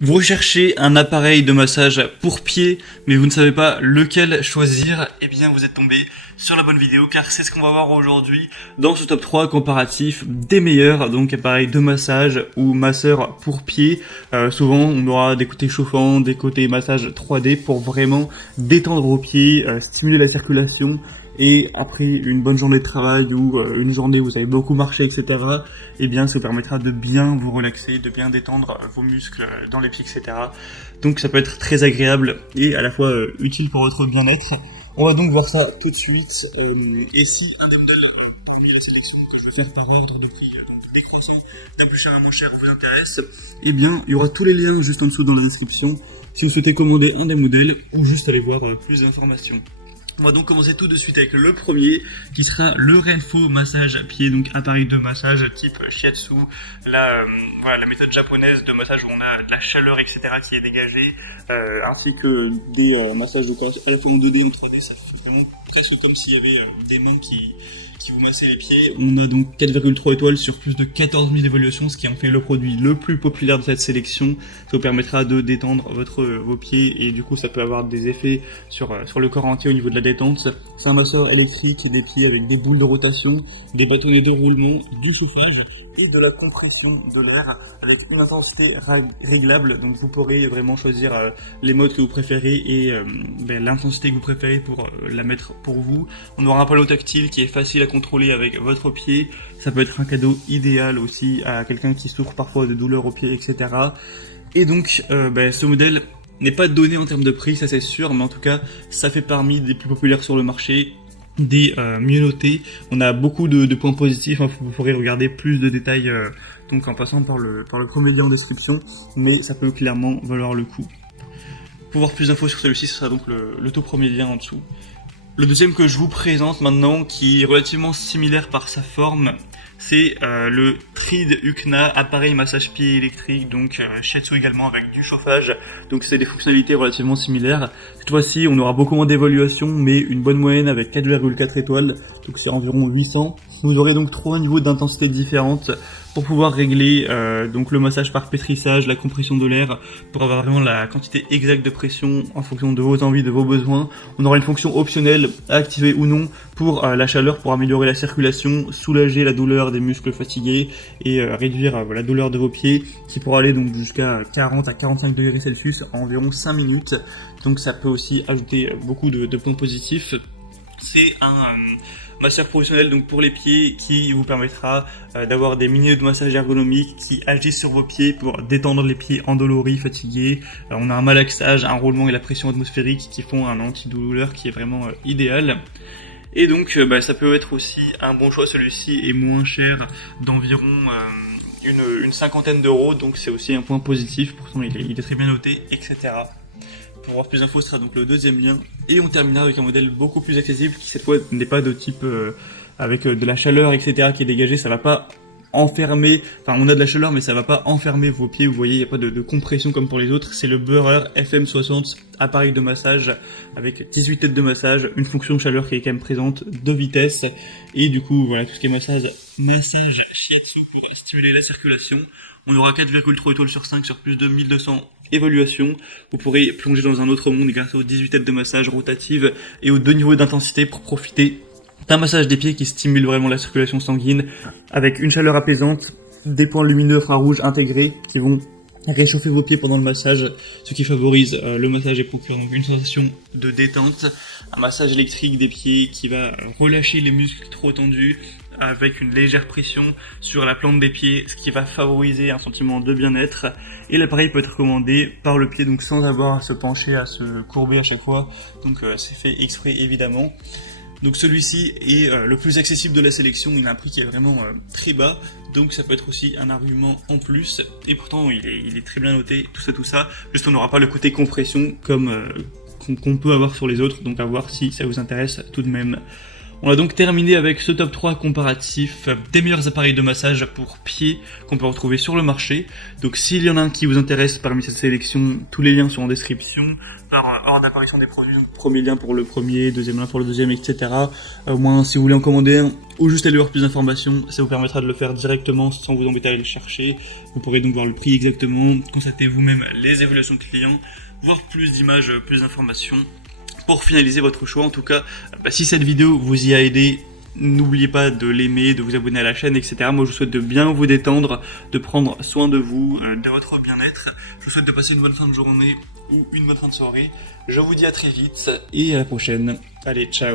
Vous recherchez un appareil de massage pour pieds, mais vous ne savez pas lequel choisir, eh bien vous êtes tombé sur la bonne vidéo, car c'est ce qu'on va voir aujourd'hui dans ce top 3 comparatif des meilleurs donc appareils de massage ou masseurs pour pieds. Souvent on aura des côtés chauffants, des côtés massage 3D pour vraiment détendre vos pieds, stimuler la circulation. Et après une bonne journée de travail ou une journée où vous avez beaucoup marché, etc., eh bien, ça vous permettra de bien vous relaxer, de bien détendre vos muscles dans les pieds, etc. Donc, ça peut être très agréable et à la fois utile pour votre bien-être. On va donc voir ça tout de suite. Et si un des modèles parmi la sélection que je vais faire par ordre de prix, donc décroissant d'un plus cher à moins cher, vous intéresse, eh bien, il y aura tous les liens juste en dessous dans la description si vous souhaitez commander un des modèles ou juste aller voir plus d'informations. On va donc commencer tout de suite avec le premier qui sera le Renfo massage à pied, donc appareil de massage type shiatsu, la méthode japonaise de massage où on a la chaleur, etc. qui est dégagée, ainsi que des massages de corps à la fois en 2D et en 3D, ça fait vraiment presque comme s'il y avait des mains qui vous massaient les pieds. On a donc 4,3 étoiles sur plus de 14 000 évaluations, ce qui en fait le produit le plus populaire de cette sélection. Ça vous permettra de détendre vos pieds et du coup ça peut avoir des effets sur le corps entier au niveau de la détente. C'est un masseur électrique des pieds avec des boules de rotation, des bâtonnets de roulement, du chauffage et de la compression de l'air avec une intensité réglable. Donc vous pourrez vraiment choisir les modes que vous préférez et l'intensité que vous préférez pour la mettre pour vous. On aura un panneau tactile qui est facile à contrôler avec votre pied. Ça peut être un cadeau idéal aussi à quelqu'un qui souffre parfois de douleurs aux pieds, etc. Et donc ce modèle n'est pas donné en termes de prix, ça c'est sûr, mais en tout cas ça fait parmi des plus populaires sur le marché, des mieux notés. On a beaucoup de points positifs, hein, vous pourrez regarder plus de détails donc en passant par le premier lien en description, mais ça peut clairement valoir le coup. Pour voir plus d'infos sur celui-ci, ce sera donc le tout premier lien en dessous. Le deuxième que je vous présente maintenant, qui est relativement similaire par sa forme, c'est le Trid Ukna, appareil massage pied électrique, donc shiatsu également avec du chauffage, donc c'est des fonctionnalités relativement similaires. Cette fois-ci on aura beaucoup moins d'évaluation, mais une bonne moyenne avec 4,4 étoiles, donc c'est environ 800. Vous aurez donc 3 niveaux d'intensité différentes pour pouvoir régler donc le massage par pétrissage, la compression de l'air, pour avoir vraiment la quantité exacte de pression en fonction de vos envies, de vos besoins. On aura une fonction optionnelle à activer ou non pour la chaleur, pour améliorer la circulation, soulager la douleur des muscles fatigués et réduire la douleur de vos pieds, qui pourra aller donc jusqu'à 40 à 45 degrés Celsius en environ 5 minutes. Donc ça peut aussi ajouter beaucoup de points positifs. C'est un masseur professionnel donc pour les pieds qui vous permettra d'avoir des minutes de massage ergonomique qui agissent sur vos pieds pour détendre les pieds endoloris, fatigués. On a un malaxage, un roulement et la pression atmosphérique qui font un antidouleur qui est vraiment idéal. Et donc ça peut être aussi un bon choix, celui-ci est moins cher d'environ une cinquantaine d'euros, donc c'est aussi un point positif, pourtant il est très bien noté, etc. Pour voir plus d'infos, ce sera donc le deuxième lien. Et on terminera avec un modèle beaucoup plus accessible qui cette fois n'est pas de type avec de la chaleur, etc. qui est dégagée. Ça va pas enfermer, enfin on a de la chaleur mais ça va pas enfermer vos pieds. Vous voyez, il n'y a pas de compression comme pour les autres. C'est le Burrer FM60, appareil de massage avec 18 têtes de massage, une fonction de chaleur qui est quand même présente, 2 vitesses. Et du coup, voilà, tout ce qui est massage shiatsu pour stimuler la circulation. On aura 4,3 étoiles sur 5 sur plus de 1200 évaluations. Vous pourrez plonger dans un autre monde grâce aux 18 têtes de massage rotatives et aux 2 niveaux d'intensité pour profiter d'un massage des pieds qui stimule vraiment la circulation sanguine avec une chaleur apaisante, des points lumineux infrarouges intégrés qui vont réchauffer vos pieds pendant le massage, ce qui favorise le massage et procure donc une sensation de détente. Un massage électrique des pieds qui va relâcher les muscles trop tendus avec une légère pression sur la plante des pieds, ce qui va favoriser un sentiment de bien-être. Et l'appareil peut être commandé par le pied, donc sans avoir à se pencher, à se courber à chaque fois. Donc c'est fait exprès évidemment. Donc celui-ci est le plus accessible de la sélection, il a un prix qui est vraiment très bas, donc ça peut être aussi un argument en plus, et pourtant il est très bien noté, tout ça, juste on n'aura pas le côté compression comme qu'on peut avoir sur les autres, donc à voir si ça vous intéresse tout de même. On a donc terminé avec ce top 3 comparatif des meilleurs appareils de massage pour pieds qu'on peut retrouver sur le marché. Donc s'il y en a un qui vous intéresse parmi cette sélection, tous les liens sont en description, par ordre d'apparition des produits, premier lien pour le premier, deuxième lien pour le deuxième, etc. Au moins si vous voulez en commander un ou juste aller voir plus d'informations, ça vous permettra de le faire directement sans vous embêter à aller le chercher. Vous pourrez donc voir le prix exactement, constater vous-même les évaluations de clients, voir plus d'images, plus d'informations, pour finaliser votre choix. En tout cas, si cette vidéo vous y a aidé, n'oubliez pas de l'aimer, de vous abonner à la chaîne, etc. Moi, je vous souhaite de bien vous détendre, de prendre soin de vous, de votre bien-être. Je vous souhaite de passer une bonne fin de journée ou une bonne fin de soirée. Je vous dis à très vite et à la prochaine. Allez, ciao.